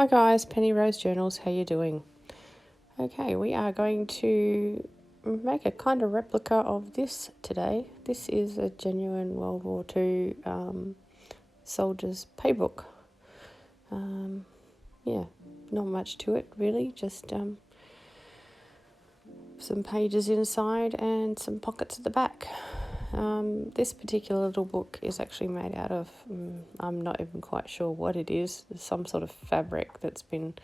Hi guys, Penny Rose Journals, how you doing? Okay, we are going to make a kind of replica of this today. This is a genuine World War II soldier's paybook. Yeah, not much to it really, just some pages inside and some pockets at the back. This particular little book is actually made out of, I'm not even quite sure what it is, some sort of fabric that's been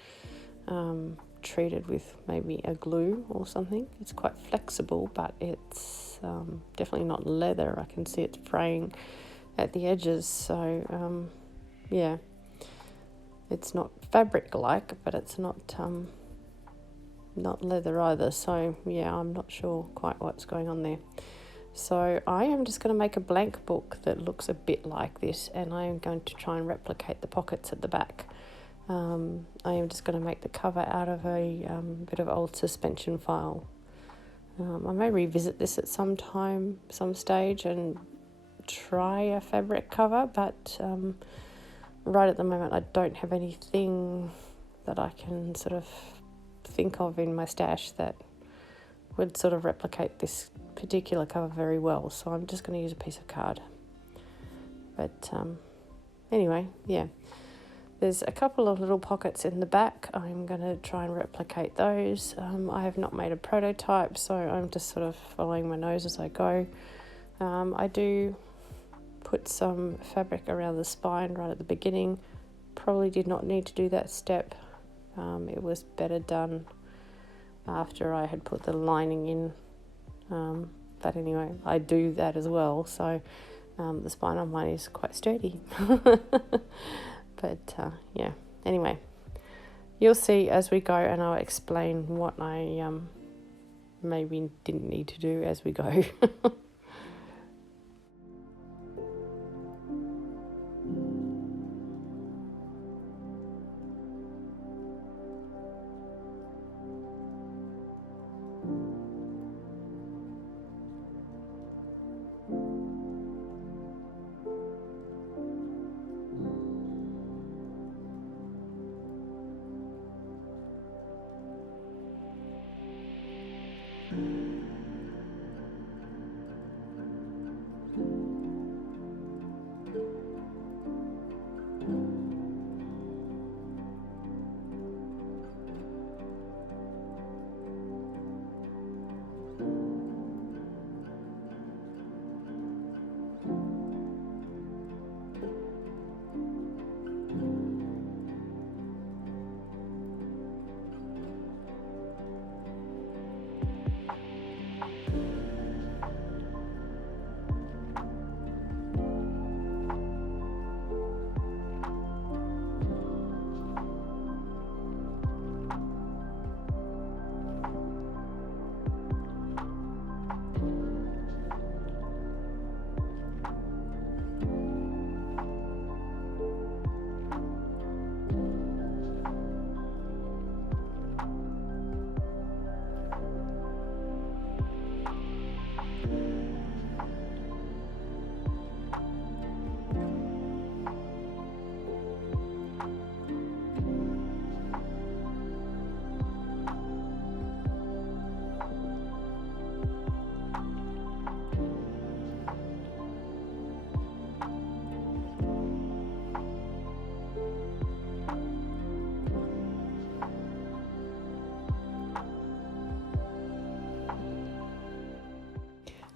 treated with maybe a glue or something. It's quite flexible, but it's definitely not leather. I can see it's fraying at the edges, so yeah, it's not fabric-like, but it's not leather either, so yeah, I'm not sure quite what's going on there. So I am just going to make a blank book that looks a bit like this, and I am going to try and replicate the pockets at the back. I am just going to make the cover out of a bit of old suspension file. I may revisit this at some stage, and try a fabric cover, but right at the moment I don't have anything that I can sort of think of in my stash that would sort of replicate this particular cover very well, so I'm just going to use a piece of card. But anyway, yeah, there's a couple of little pockets in the back. I'm going to try and replicate those. I have not made a prototype, so I'm just sort of following my nose as I go. I do put some fabric around the spine right at the beginning. Probably did not need to do that step. It was better done after I had put the lining in. But anyway, I do that as well, so the spine on mine is quite sturdy. But yeah, anyway, you'll see as we go, and I'll explain what I maybe didn't need to do as we go.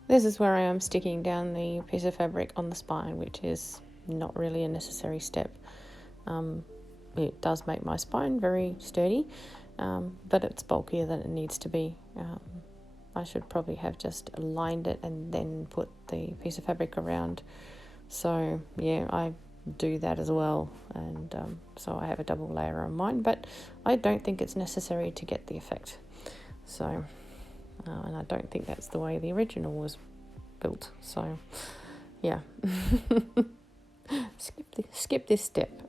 This is where I am sticking down the piece of fabric on the spine, which is not really a necessary step. It does make my spine very sturdy, but it's bulkier than it needs to be. I should probably have just lined it and then put the piece of fabric around. So yeah, I do that as well, and so I have a double layer on mine, but I don't think it's necessary to get the effect. So and I don't think that's the way the original was built, so yeah. skip this step.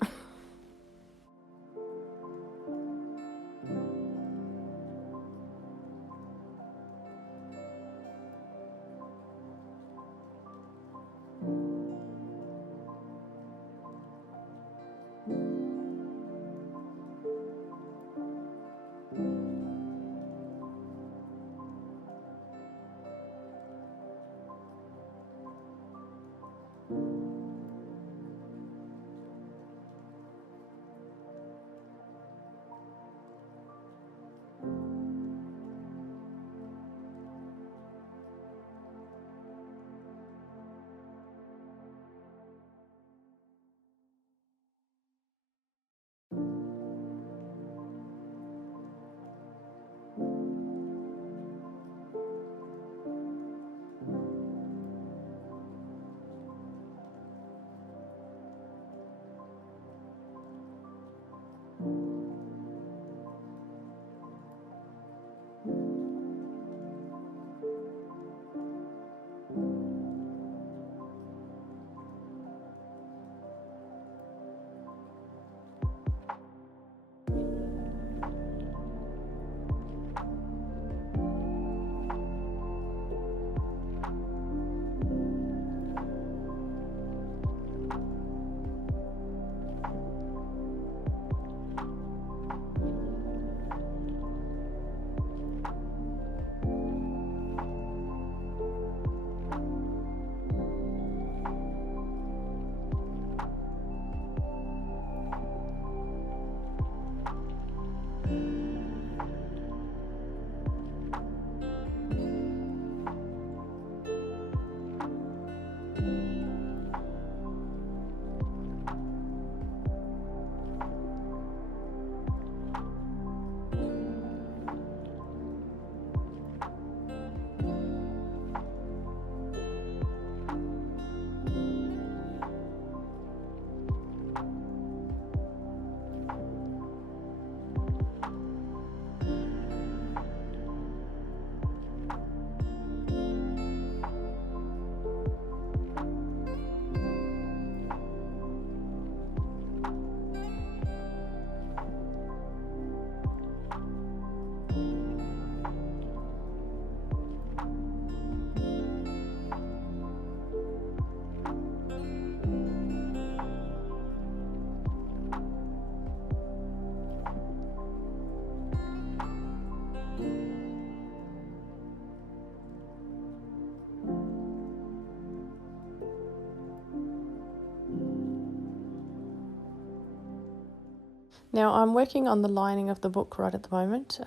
Now I'm working on the lining of the book right at the moment.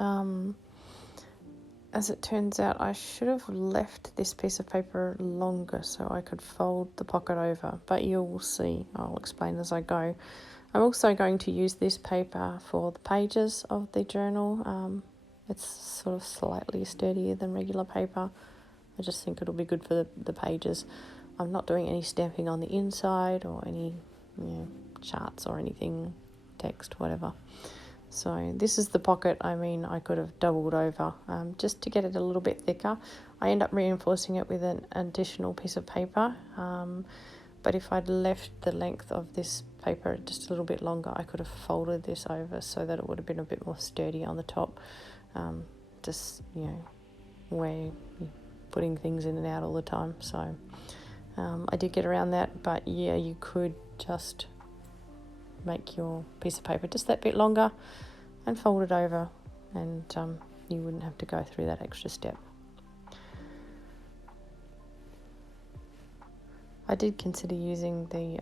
As it turns out, I should have left this piece of paper longer so I could fold the pocket over, but you'll see, I'll explain as I go. I'm also going to use this paper for the pages of the journal. It's sort of slightly sturdier than regular paper. I just think it'll be good for the pages. I'm not doing any stamping on the inside or any charts or anything, text, whatever. So this is the pocket. I mean, I could have doubled over just to get it a little bit thicker. I end up reinforcing it with an additional piece of paper. But if I'd left the length of this paper just a little bit longer, I could have folded this over so that it would have been a bit more sturdy on the top. Where you're putting things in and out all the time. So I did get around that, but yeah, you could just make your piece of paper just that bit longer and fold it over, and you wouldn't have to go through that extra step. I did consider using the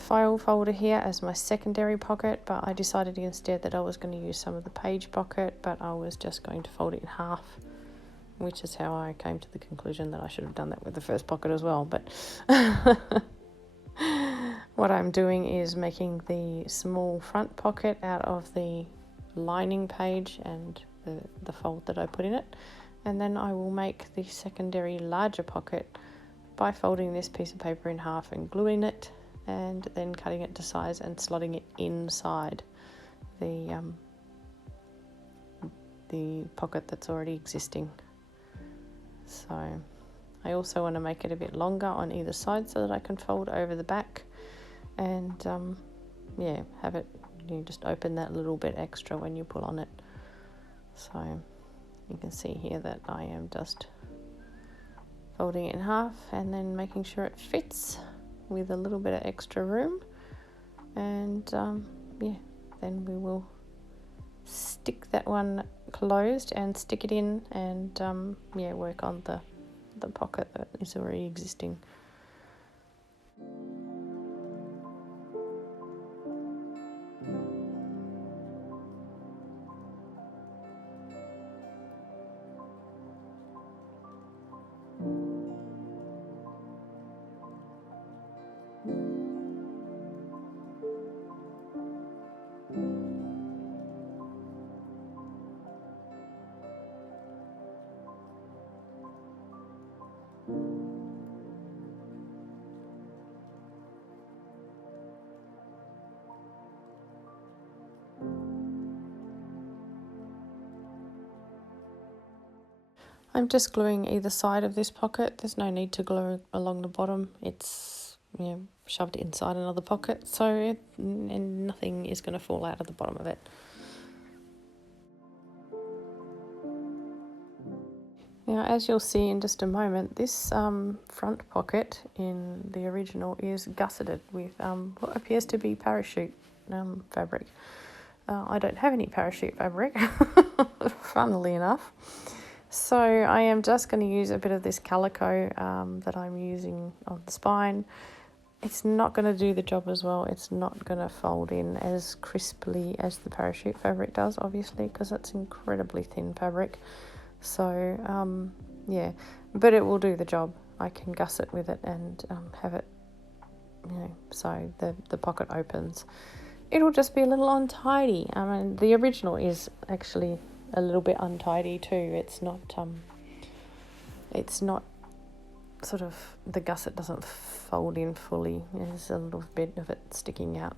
file folder here as my secondary pocket, but I decided instead that I was going to use some of the page pocket, but I was just going to fold it in half, which is how I came to the conclusion that I should have done that with the first pocket as well. But what I'm doing is making the small front pocket out of the lining page and the fold that I put in it, and then I will make the secondary larger pocket by folding this piece of paper in half and gluing it, and then cutting it to size and slotting it inside the pocket that's already existing. So I also want to make it a bit longer on either side so that I can fold over the back and have it, you just open that little bit extra when you pull on it. So you can see here that I am just folding it in half and then making sure it fits with a little bit of extra room, and then we will stick that one closed and stick it in, and work on the pocket that is already existing. I'm just gluing either side of this pocket. There's no need to glue along the bottom. It's shoved inside another pocket, so and nothing is going to fall out of the bottom of it. Now, as you'll see in just a moment, this front pocket in the original is gusseted with what appears to be parachute fabric. I don't have any parachute fabric, funnily enough. So I am just going to use a bit of this calico that I'm using on the spine it's not going to do the job as well. It's not going to fold in as crisply as the parachute fabric does, obviously, because it's incredibly thin fabric. So, yeah, but it will do the job. I can gusset with it and have it, so the pocket opens. It'll just be a little untidy. I mean, the original is actually a little bit untidy too. It's not sort of, the gusset doesn't fold in fully. There's a little bit of it sticking out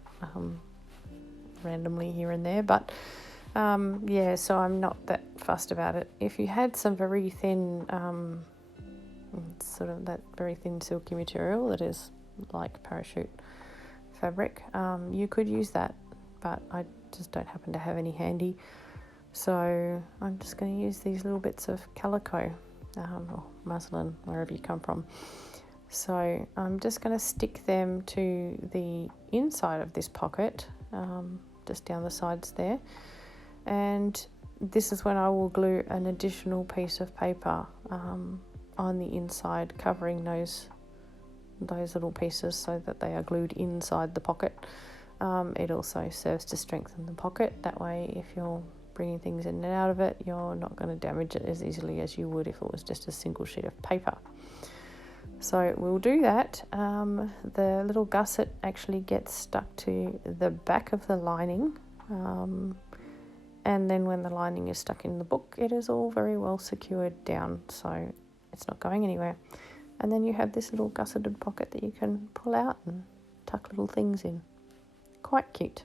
randomly here and there, but yeah, so I'm not that fussed about it. If you had some very thin sort of that very thin silky material that is like parachute fabric, you could use that, but I just don't happen to have any handy, so I'm just going to use these little bits of calico or muslin, wherever you come from. So I'm just going to stick them to the inside of this pocket, just down the sides there, and this is when I will glue an additional piece of paper on the inside, covering those little pieces so that they are glued inside the pocket. It also serves to strengthen the pocket. That way, if you're bringing things in and out of it, you're not going to damage it as easily as you would if it was just a single sheet of paper. So we'll do that. The little gusset actually gets stuck to the back of the lining, and then when the lining is stuck in the book, it is all very well secured down, so it's not going anywhere. And then you have this little gusseted pocket that you can pull out and tuck little things in. Quite cute.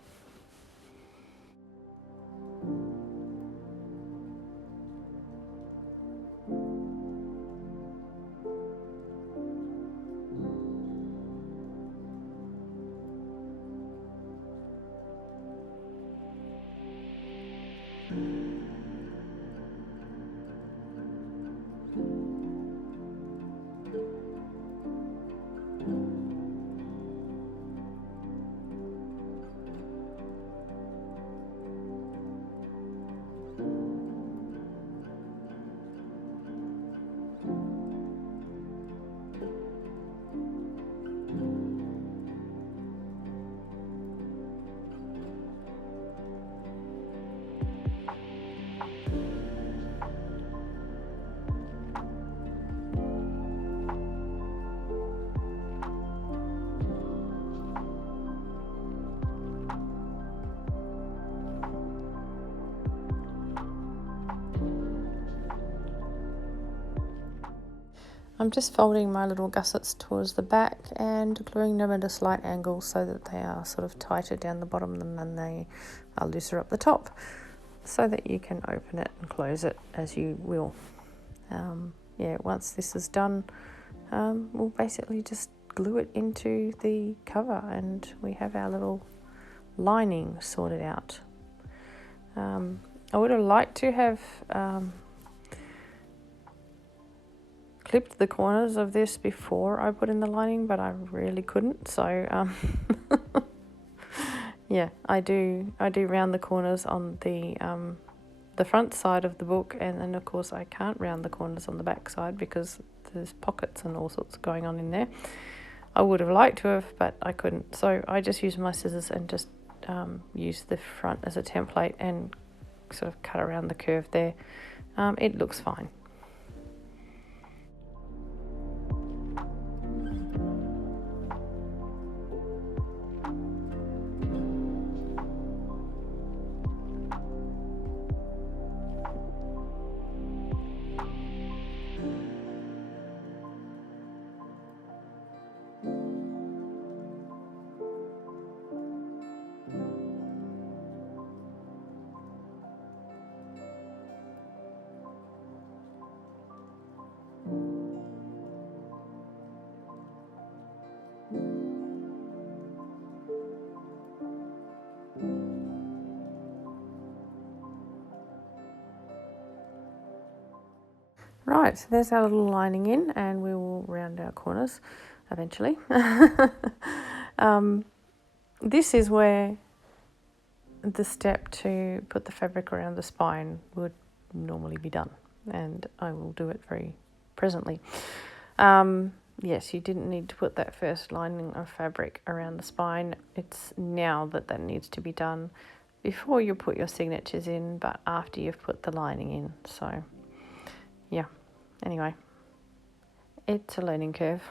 I'm just folding my little gussets towards the back and gluing them at a slight angle so that they are sort of tighter down the bottom and then they are looser up the top, so that you can open it and close it as you will. Yeah, once this is done, we'll basically just glue it into the cover and we have our little lining sorted out. I would have liked to have clipped the corners of this before I put in the lining, but I really couldn't, so yeah, I do round the corners on the front side of the book, and then of course I can't round the corners on the back side because there's pockets and all sorts going on in there. I would have liked to have, but I couldn't, so I just used my scissors and just used the front as a template and sort of cut around the curve there. It looks fine. Right, so there's our little lining in, and we will round our corners eventually. This is where the step to put the fabric around the spine would normally be done, and I will do it very presently. yes, you didn't need to put that first lining of fabric around the spine. It's now that needs to be done before you put your signatures in, but after you've put the lining in. So, yeah, anyway, it's a learning curve.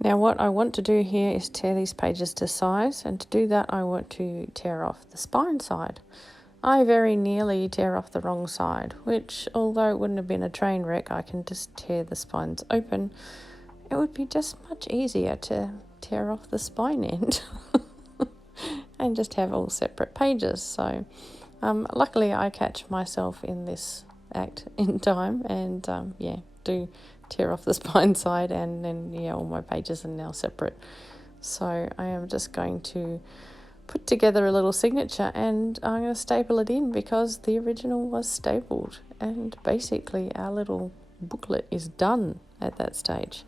Now what I want to do here is tear these pages to size, and to do that I want to tear off the spine side. I very nearly tear off the wrong side, which, although it wouldn't have been a train wreck, I can just tear the spines open. It would be just much easier to tear off the spine end and just have all separate pages. So luckily I catch myself in this act in time and do tear off the spine side, and then all my pages are now separate. So I am just going to put together a little signature, and I'm going to staple it in because the original was stapled, and basically our little booklet is done at that stage.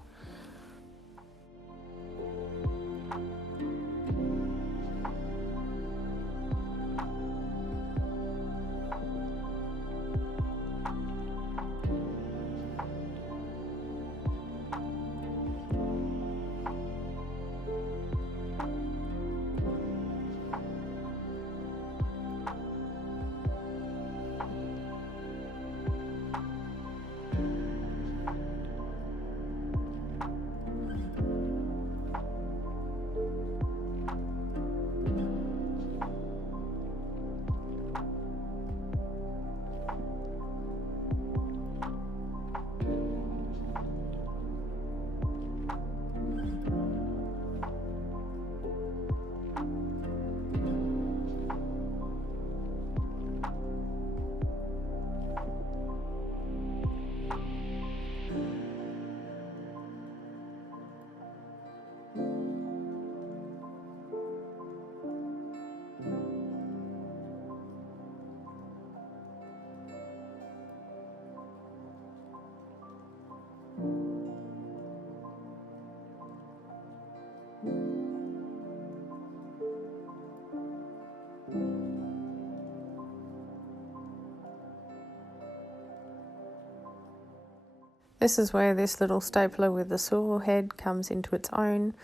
This is where this little stapler with the swivel head comes into its own,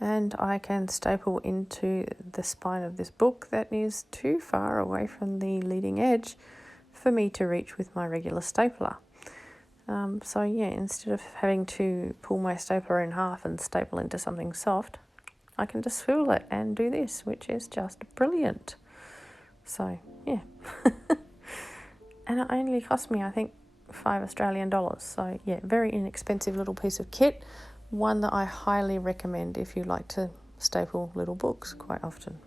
and I can staple into the spine of this book that is too far away from the leading edge for me to reach with my regular stapler. So yeah, instead of having to pull my stapler in half and staple into something soft, I can just swivel it and do this, which is just brilliant. So yeah. And it only cost me, I think, $5 Australian. So yeah, very inexpensive little piece of kit. One that I highly recommend if you like to staple little books quite often.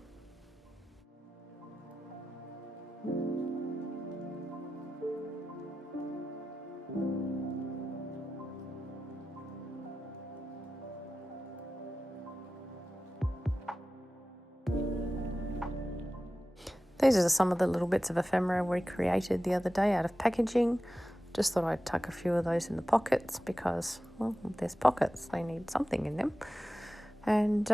These are some of the little bits of ephemera we created the other day out of packaging. Just thought I'd tuck a few of those in the pockets because, well, there's pockets, they need something in them. And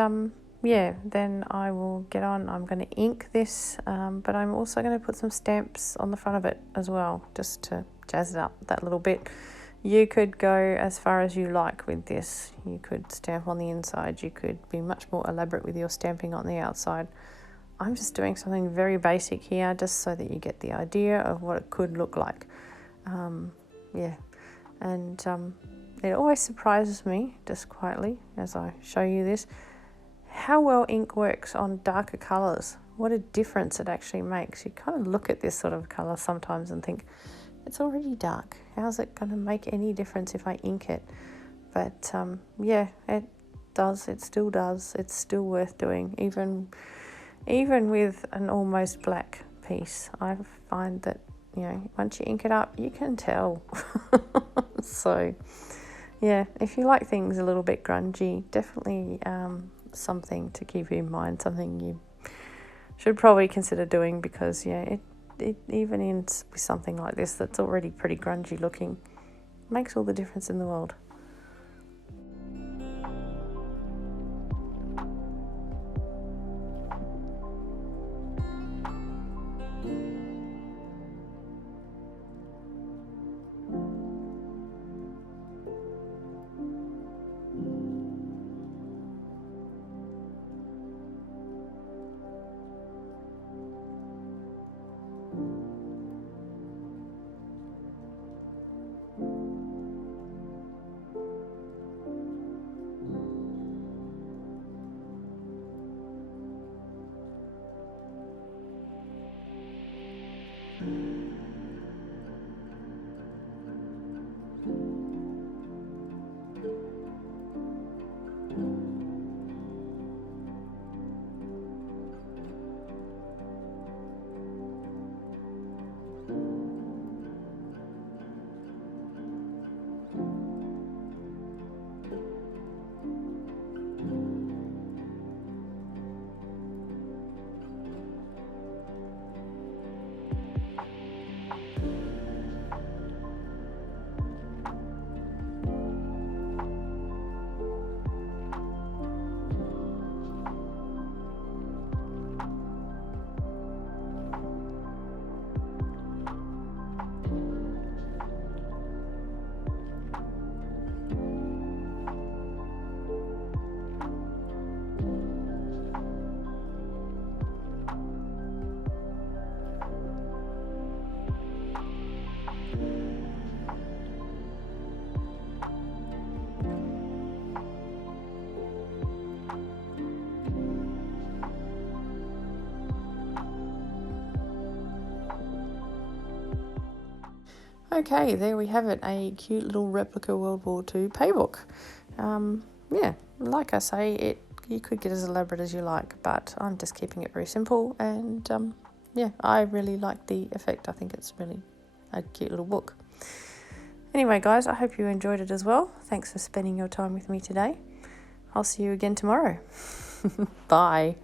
yeah, then I will get on. I'm going to ink this, but I'm also going to put some stamps on the front of it as well, just to jazz it up that little bit. You could go as far as you like with this. You could stamp on the inside. You could be much more elaborate with your stamping on the outside. I'm just doing something very basic here, just so that you get the idea of what it could look like. Yeah, and it always surprises me, just quietly, as I show you this, how well ink works on darker colours. What a difference it actually makes. You kind of look at this sort of colour sometimes and think, it's already dark. How's it going to make any difference if I ink it? But yeah, it does. It still does. It's still worth doing, even with an almost black piece. I find that, you know, once you ink it up, you can tell. So yeah, if you like things a little bit grungy, definitely something to keep in mind, something you should probably consider doing, because yeah, it even in with something like this that's already pretty grungy looking, makes all the difference in the world. Okay, there we have it, a cute little replica World War II paybook. Yeah, like I say, you could get as elaborate as you like, but I'm just keeping it very simple, and yeah, I really like the effect. I think it's really a cute little book. Anyway, guys, I hope you enjoyed it as well. Thanks for spending your time with me today. I'll see you again tomorrow. Bye.